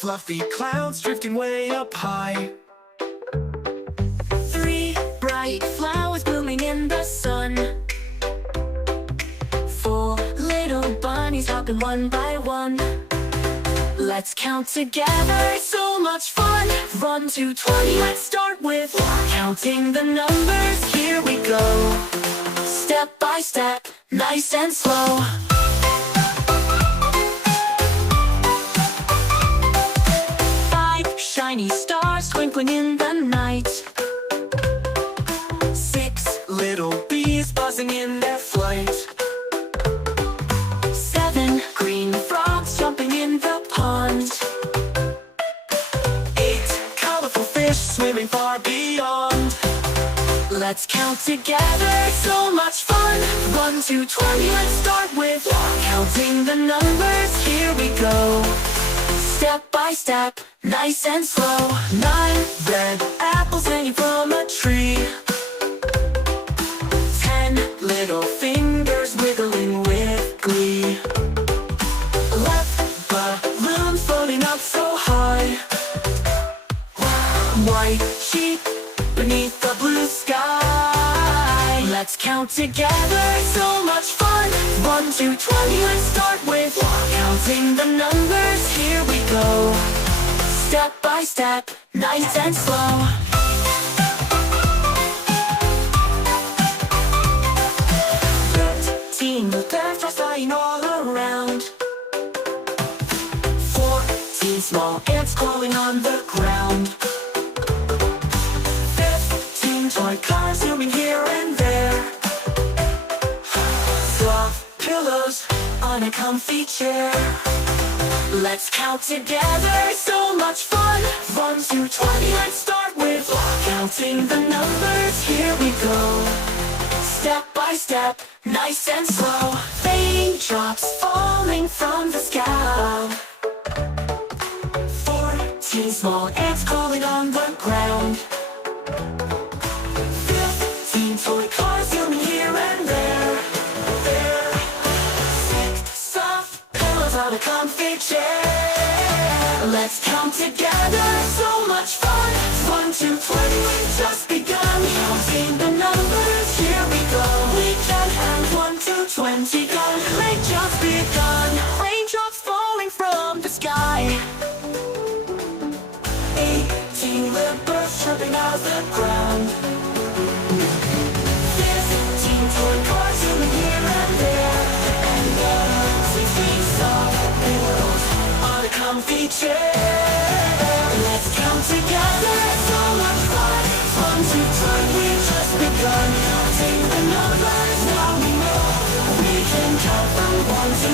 fluffy clouds drifting way up high. 3 bright flowers blooming in the sun. 4 little bunnies hopping one by one. Let's count together, it's so much fun. 1 to 20, let's start with counting the numbers. Here we go, step by step, nice and slow. 5 shiny stars twinkling in the night. 6 little bees buzzing in their flight. 7 green frogs jumping in the pond. 8 colorful fish swimming far beyond. Let's count together, so much fun. 1 to 20, let's start with counting the numbers. Here we go, step by step, nice and slow. 9 red apples hanging from a tree. 10 little fingers wiggling with glee. 11 balloons floating up so high. White sheep beneath the blue sky. Let's count together, so much fun. 1 to 20, let's start with counting the numbers. Here we go, step by step, nice and slow. 13 butterflies flying all around. 14 small ants crawling on the ground. 15 toy cars zooming here and there. Soft pillows on a comfy chair. Let's count together, so much fun. 1 to 20, let's start with counting the numbers. Here we go, step by step, nice and slow. Raindrops falling from the sky. 14 small ants crawling on the ground. 15 toy cars zooming here and there. 6 soft pillows on a comfy chair. Let's count together, so much fun. 1 to 20, we've just begun counting the numbers. Here we go, we can have 1 to 20 gone. They've just begun. Raindrops falling from the sky. 18 little birds jumping out of the ground. 15 toy cars zooming here and there. And 16 soft pillows on a comfy chair. Let's count together, so much fun. 1 to 20, we've just begun counting the numbers. Now we know we can count from 1 to